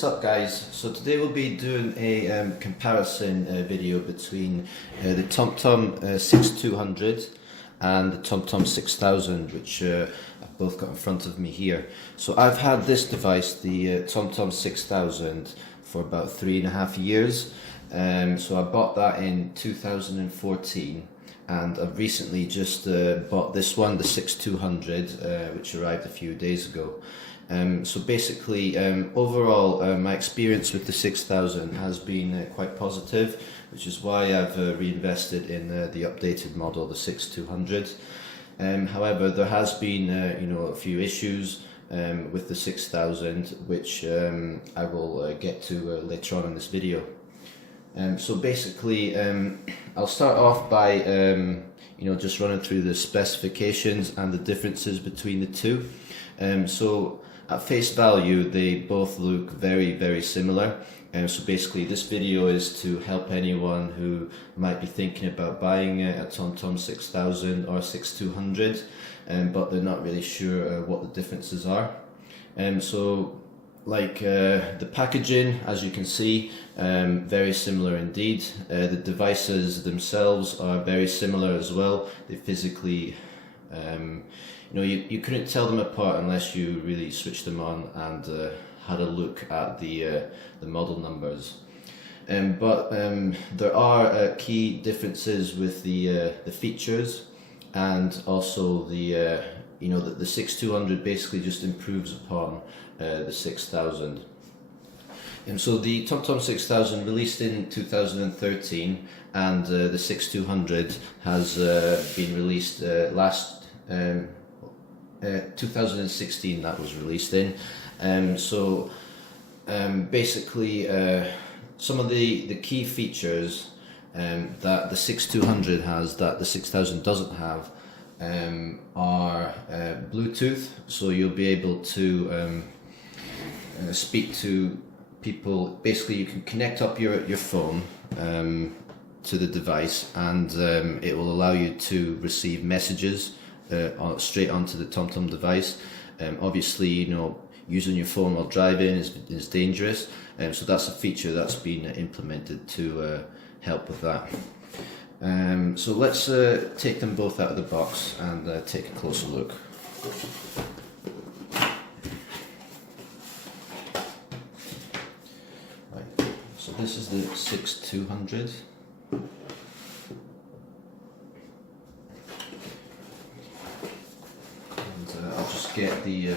What's up guys? So today we'll be doing a comparison video between the Tomtom 6200 and the Tomtom 6000, which I've both got in front of me here. So I've had this device, the Tomtom 6000, for about 3.5 years. So I bought that in 2014, and I've recently just bought this one, the 6200, which arrived a few days ago. So basically, overall, my experience with the 6000 has been quite positive, which is why I've reinvested in the updated model, the 6200. However, there has been a few issues with the 6000, which I will get to later on in this video. So basically, I'll start off by just running through the specifications and the differences between the two. So at face value, they both look very, very similar. So basically, this video is to help anyone who might be thinking about buying a Tomtom 6000 or 6200, but they're not really sure what the differences are. So like the packaging, as you can see, very similar indeed. The devices themselves are very similar as well. They physically, you couldn't tell them apart unless you really switched them on and had a look at the model numbers. But there are key differences with the features, and also the 6200 basically just improves upon the 6000. So the Tomtom 6000 released in 2013, and the 6200 has been released 2016, that was released in. Basically, some of the key features that the 6200 has that the 6000 doesn't have are Bluetooth, so you'll be able to speak to people. Basically, you can connect up your phone to the device, and it will allow you to receive messages straight onto the Tomtom device. Obviously, using your phone while driving is dangerous, so that's a feature that's been implemented to help with that. So let's take them both out of the box and take a closer look. Right. So this is the 6200. I'll just get the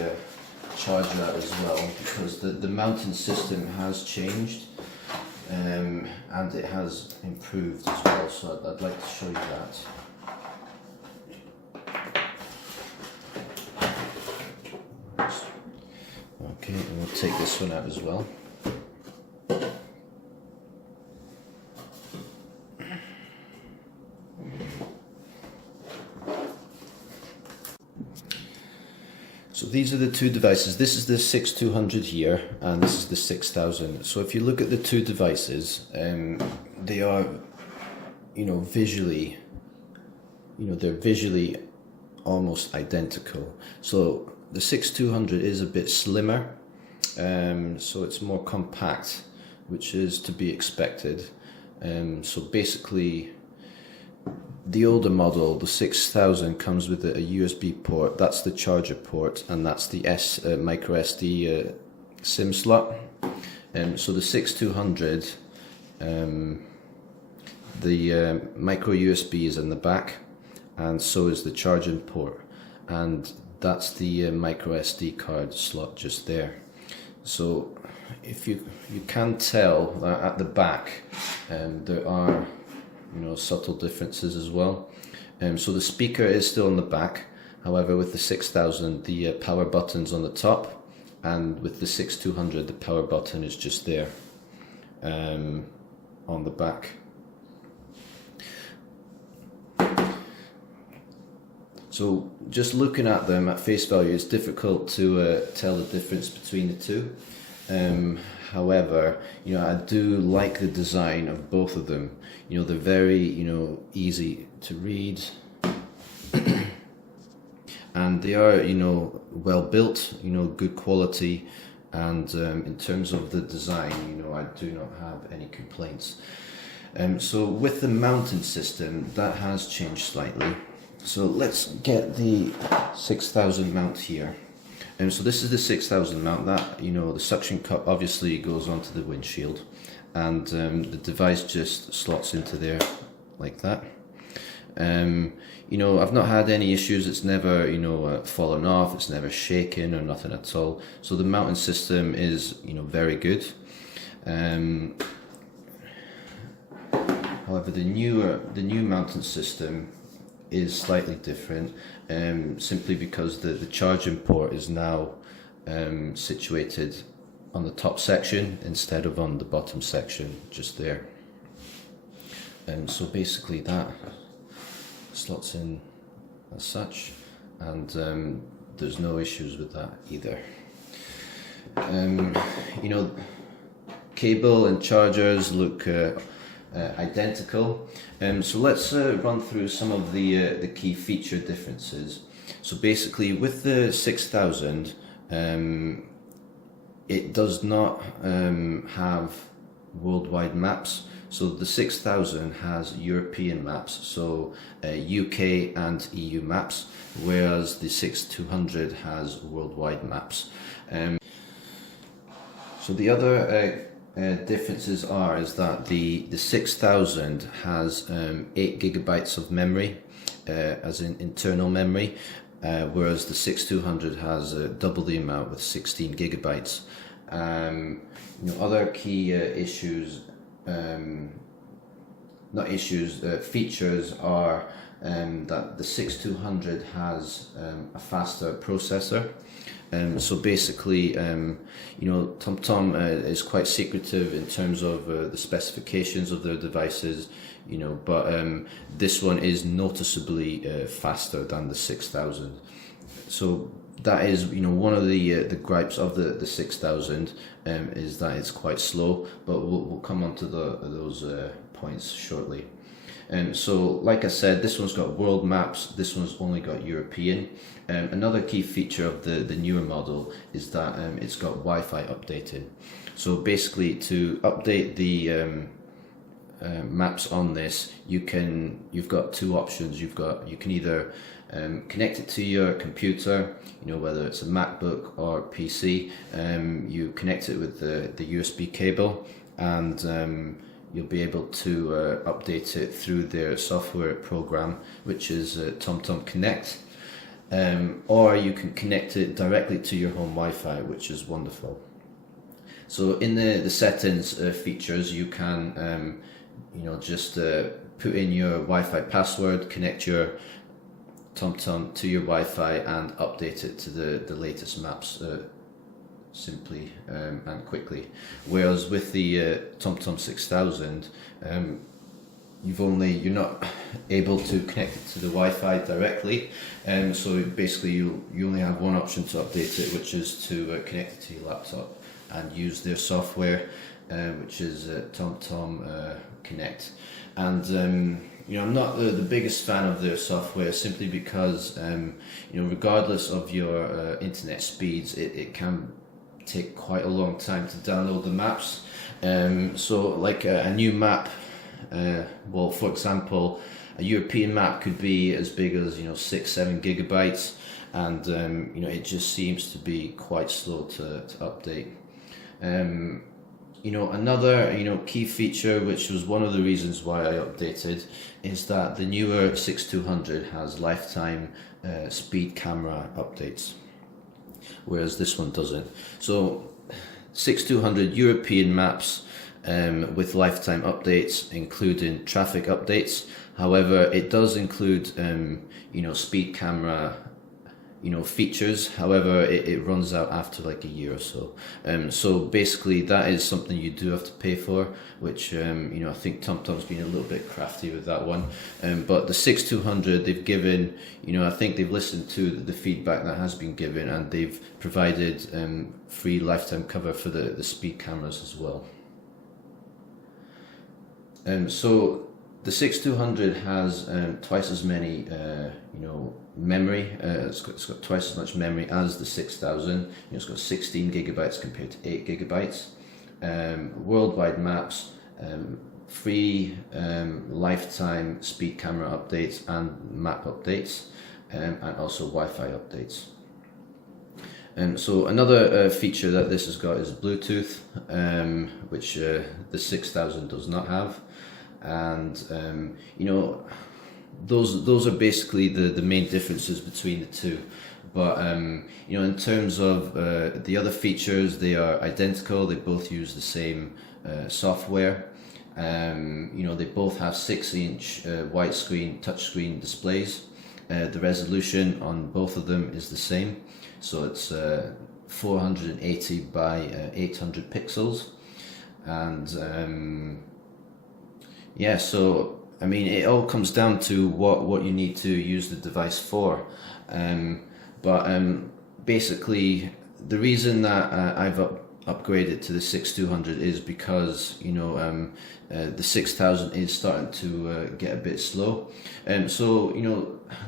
charger out as well, because the mounting system has changed, and it has improved as well, so I'd like to show you that. Okay, and we'll take this one out as well. So these are the two devices. This is the 6200 here, and this is the 6000. So if you look at the two devices, they are, visually, they're visually almost identical. So the 6200 is a bit slimmer, so it's more compact, which is to be expected. So basically, the older model, the 6000, comes with a USB port. That's the charger port, and that's the micro SD SIM slot. So the 6200, the micro USB is in the back, and so is the charging port, and that's the micro SD card slot just there. So if you can tell that at the back, there are subtle differences as well. So the speaker is still on the back. However, with the 6000, the power button's on the top, and with the 6200, the power button is just there on the back. So just looking at them at face value, it's difficult to tell the difference between the two. However, I do like the design of both of them. They're very, easy to read, and they are, well built, good quality, and in terms of the design, you know, I do not have any complaints. So with the mounting system, that has changed slightly. So let's get the 6000 mount here. So this is the 6000 mount. That, you know, the suction cup obviously goes onto the windshield, and the device just slots into there like that. You know, I've not had any issues. It's never, you know, fallen off. It's never shaken or nothing at all. So the mounting system is, you know, very good. However, the new mounting system is slightly different, simply because the charging port is now situated on the top section instead of on the bottom section, just there. So basically that slots in as such, and there's no issues with that either. You know, cable and chargers look identical. So let's run through some of the key feature differences. So basically with the 6000, it does not have worldwide maps. So the 6000 has European maps, so UK and EU maps, whereas the 6200 has worldwide maps. So the other differences is that the 6000 has 8 gigabytes of memory, as in internal memory, whereas the 6200 has double the amount with 16 gigabytes. You know, other key features are that the 6200 has a faster processor. So basically, you know, Tomtom is quite secretive in terms of the specifications of their devices, you know, but this one is noticeably faster than the 6000. So that is, you know, one of the gripes of the 6000 is that it's quite slow, but we'll come on to those points shortly. So like I said, this one's got world maps, this one's only got European. Another key feature of the newer model is that it's got Wi-Fi updating. So basically, to update the maps on this, you've got two options. You can either connect it to your computer, you know, whether it's a MacBook or PC. You connect it with the USB cable, and you'll be able to update it through their software program, which is Tomtom Connect. Or you can connect it directly to your home Wi-Fi, which is wonderful. So in the settings features, you can you know, just put in your Wi-Fi password, connect your Tomtom to your Wi-Fi, and update it to the latest maps simply and quickly. Whereas with the Tomtom 6000, you're not able to connect it to the Wi-Fi directly, so basically you only have one option to update it, which is to connect it to your laptop and use their software, which is Tomtom Connect. And you know, I'm not the biggest fan of their software, simply because you know, regardless of your internet speeds, it can take quite a long time to download the maps. So like a new map, well, for example, a European map could be as big as, you know, 6-7 gigabytes, and you know, it just seems to be quite slow to update. You know, another, you know, key feature, which was one of the reasons why I updated, is that the newer 6200 has lifetime speed camera updates, whereas this one doesn't. So 6200 European maps with lifetime updates, including traffic updates. However, it does include you know, speed camera, you know, features. However, it runs out after like a year or so. So basically, that is something you do have to pay for, which you know, I think Tomtom's been a little bit crafty with that one. But the 6200, they've given, you know, I think they've listened to the feedback that has been given, and they've provided free lifetime cover for the speed cameras as well. So the 6200 has twice as many you know, memory. It's got twice as much memory as the 6000. It's got 16 gigabytes compared to 8 gigabytes. Worldwide maps, free lifetime speed camera updates and map updates, and also Wi-Fi updates. So another feature that this has got is Bluetooth, which the 6000 does not have, and those are basically the main differences between the two. But in terms of the other features, they are identical. They both use the same software. They both have 6-inch widescreen touchscreen displays. The resolution on both of them is the same, so it's 480 by 800 pixels, and yeah, so I mean, it all comes down to what you need to use the device for. Basically, the reason that I've upgraded to the 6200 is because the 6000 is starting to get a bit slow. So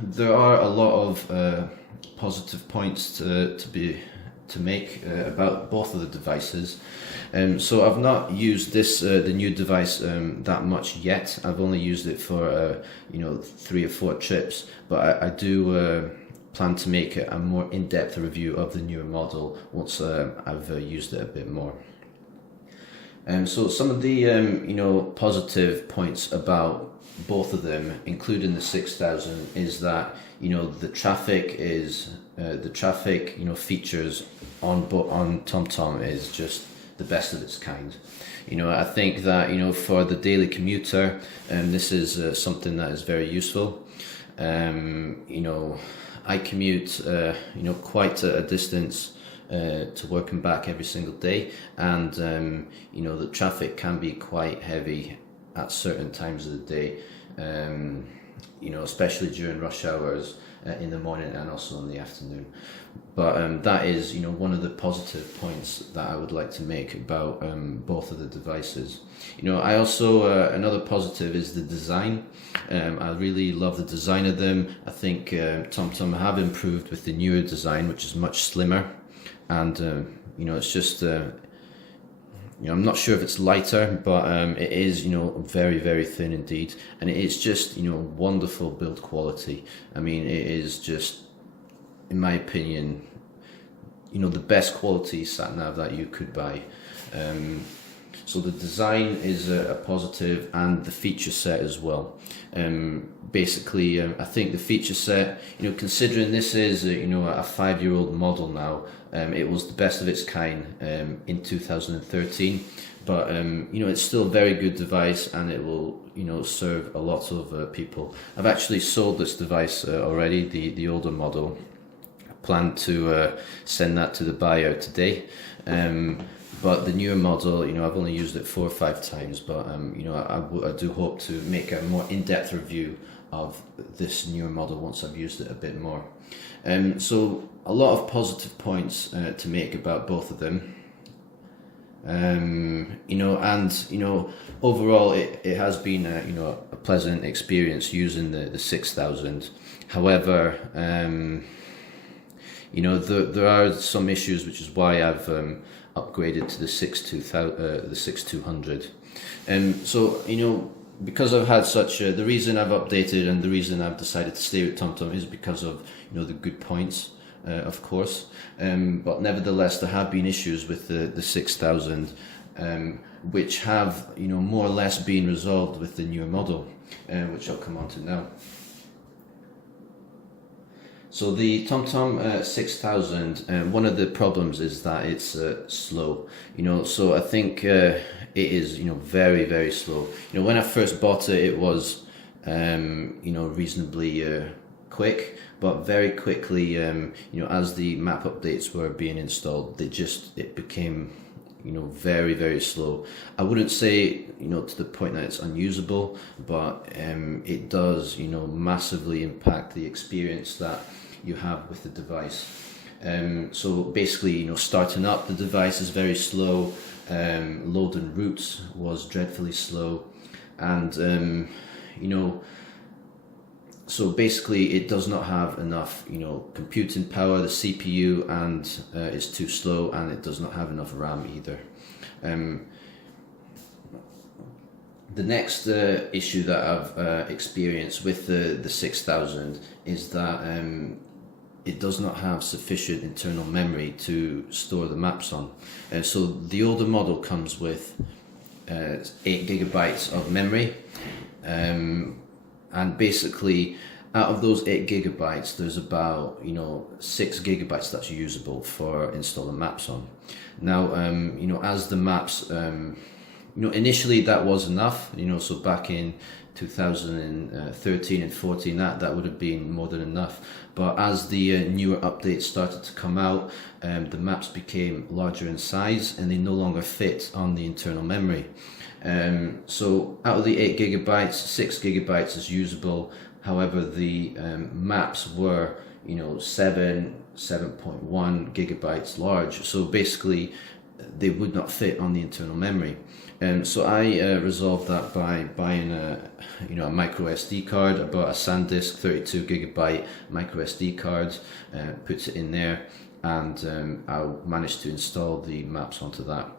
there are a lot of positive points to make about both of the devices. So I've not used the new device that much yet. I've only used it for 3 or 4 trips, but I do plan to make a more in-depth review of the newer model once I've used it a bit more. So some of the positive points about both of them, including the 6000, is that the traffic features on TomTom is just the best of its kind. I think that for the daily commuter, this is something that is very useful. I commute quite a distance to work and back every single day, and the traffic can be quite heavy at certain times of the day, especially during rush hours in the morning and also in the afternoon. But that is one of the positive points that I would like to make about both of the devices. I also another positive is the design. I really love the design of them. I think TomTom have improved with the newer design, which is much slimmer, and it's just I'm not sure if it's lighter, but it is very, very thin indeed, and it is just wonderful build quality. I mean, it is just, in my opinion, the best quality sat nav that you could buy. So the design is a positive, and the feature set as well. Basically, I think the feature set, considering this is a 5-year-old model now, it was the best of its kind in 2013. But it's still a very good device, and it will serve a lot of people. I've actually sold this device already, the older model. I plan to send that to the buyer today. But the newer model, I've only used it 4 or 5 times, but I do hope to make a more in-depth review of this newer model once I've used it a bit more. So a lot of positive points to make about both of them. Overall it has been a pleasant experience using the 6000. However, there are some issues, which is why I've upgraded to the 6200. So because I've had such the reason I've updated and the reason I've decided to stay with TomTom is because of the good points, of course, but nevertheless there have been issues with the 6000, which have more or less been resolved with the newer model, which I'll come on to now. So the TomTom 6000, one of the problems is that it's slow. So I think it is very, very slow. When I first bought it, it was reasonably quick, but very quickly as the map updates were being installed, it became very, very slow. I wouldn't say to the point that it's unusable, but it does massively impact the experience that you have with the device. So basically, starting up the device is very slow. Loading routes was dreadfully slow, and So basically, it does not have enough, computing power. The CPU and is too slow, and it does not have enough RAM either. The next issue that I've experienced with the 6000 is that it does not have sufficient internal memory to store the maps on. So the older model comes with 8 gigabytes of memory, and basically out of those 8 gigabytes there's about 6 gigabytes that's usable for installing maps on. Now as the maps initially that was enough, so back in 2013 and 14 that would have been more than enough, but as the newer updates started to come out, the maps became larger in size and they no longer fit on the internal memory. So out of the 8 gigabytes, 6 gigabytes is usable. However, the maps were 7.1 gigabytes large, so basically they would not fit on the internal memory. So I resolved that by buying a micro SD card. I bought a SanDisk 32 gigabyte micro SD card, put it in there, and I managed to install the maps onto that.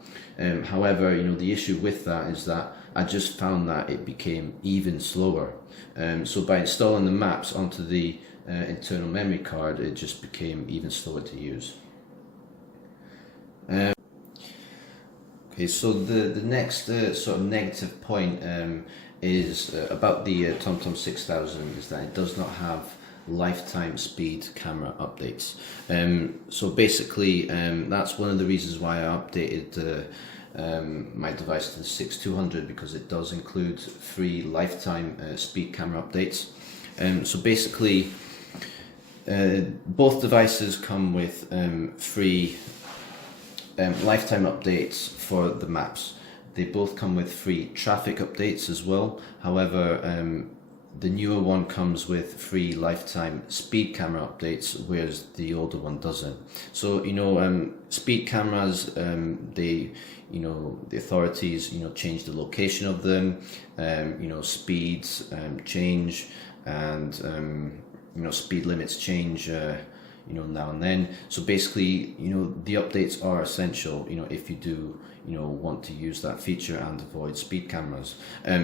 However, the issue with that is that I just found that it became even slower. So by installing the maps onto the internal memory card, it just became even slower to use. Okay, so the next sort of negative point is about the Tomtom 6000 is that it does not have lifetime speed camera updates. So basically that's one of the reasons why I updated my device to the 6200, because it does include free lifetime speed camera updates. So basically both devices come with free lifetime updates for the maps. They both come with free traffic updates as well. However, the newer one comes with free lifetime speed camera updates, whereas the older one doesn't. So speed cameras, the authorities change the location of them, speeds change, and speed limits change now and then. So basically the updates are essential if you do want to use that feature and avoid speed cameras.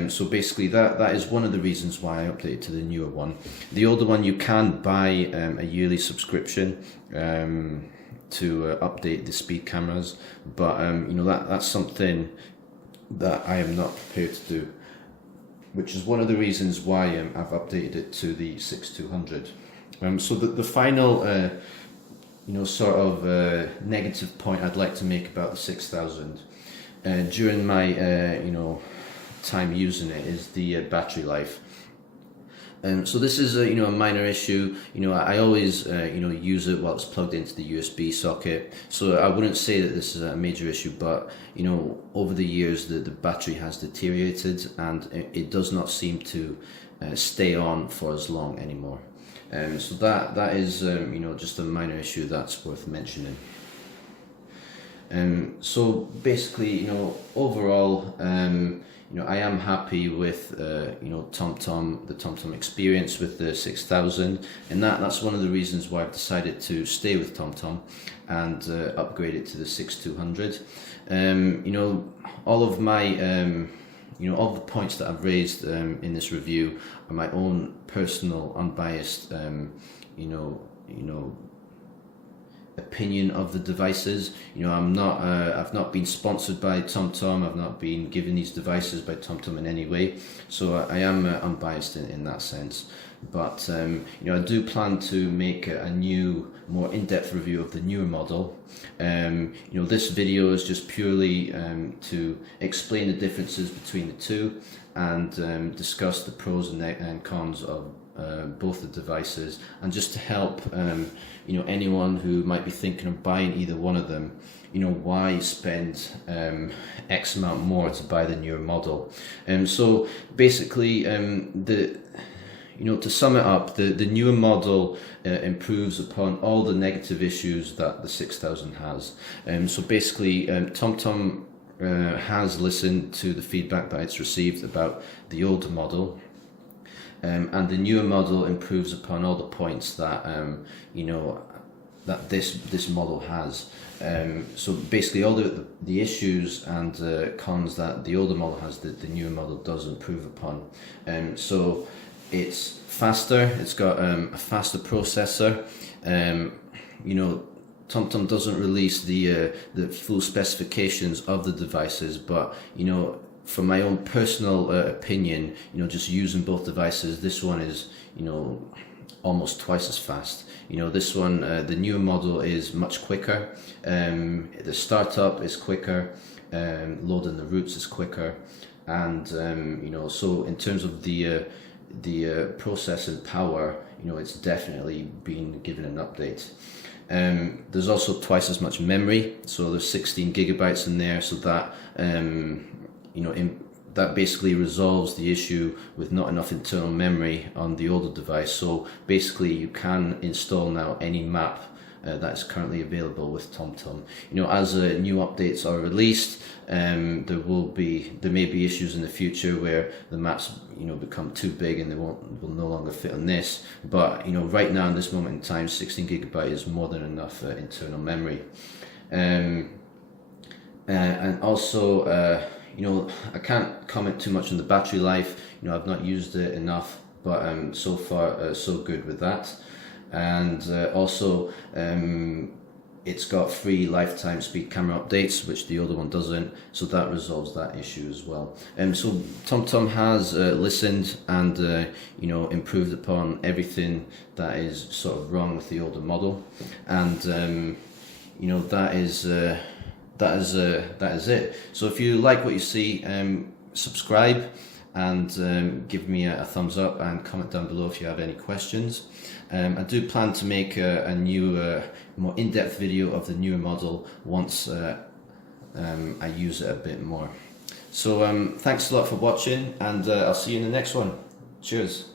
So basically that is one of the reasons why I updated to the newer one. The older one, you can buy a yearly subscription to update the speed cameras, but that's something that I am not prepared to do, which is one of the reasons why I've updated it to the 6200. So the final sort of negative point I'd like to make about the 6000 during my time using it is the battery life. So this is a minor issue. I always use it while it's plugged into the USB socket, so I wouldn't say that this is a major issue, but over the years the battery has deteriorated and it does not seem to stay on for as long anymore. So that is just a minor issue that's worth mentioning. So basically overall I am happy with the TomTom experience with the 6000, and that's one of the reasons why I've decided to stay with TomTom and upgrade it to the 6200. All of my all the points that I've raised in this review are my own personal, unbiased, opinion of the devices. I've not been sponsored by TomTom. I've not been given these devices by TomTom in any way, so I am unbiased in that sense. But I do plan to make a new, more in-depth review of the newer model. This video is just purely to explain the differences between the two and discuss the pros and cons of both the devices, and just to help anyone who might be thinking of buying either one of them, why spend X amount more to buy the newer model. So basically to sum it up, the newer model improves upon all the negative issues that the 6000 has. So basically TomTom has listened to the feedback that it's received about the older model. and the newer model improves upon all the points that you know, that this model has. So basically all the issues and cons that the older model has, the newer model does improve upon. So it's faster, it's got a faster processor. You know, Tomtom doesn't release the full specifications of the devices, but you know, from my own personal opinion, you know, just using both devices, this one is, you know, almost twice as fast. You know, this one, the newer model is much quicker. The startup is quicker. Loading the roots is quicker, and you know, so in terms of the processing power, you know, it's definitely been given an update. There's also twice as much memory, so there's 16 gigabytes in there, so that you know, that basically resolves the issue with not enough internal memory on the older device. So basically you can install now any map that is currently available with Tomtom. You know, as new updates are released, there may be issues in the future where the maps, you know, become too big and they will no longer fit on this. But you know, right now in this moment in time, 16 gigabyte is more than enough internal memory. And also, you know, I can't comment too much on the battery life. You know, I've not used it enough, but so far so good with that. And also, it's got free lifetime speed camera updates, which the older one doesn't, so that resolves that issue as well. So Tomtom has listened and you know, improved upon everything that is sort of wrong with the older model, and you know, that is it. So if you like what you see, subscribe and give me a thumbs up, and comment down below if you have any questions. I do plan to make a new, more in-depth video of the newer model once I use it a bit more. So thanks a lot for watching, and I'll see you in the next one. Cheers.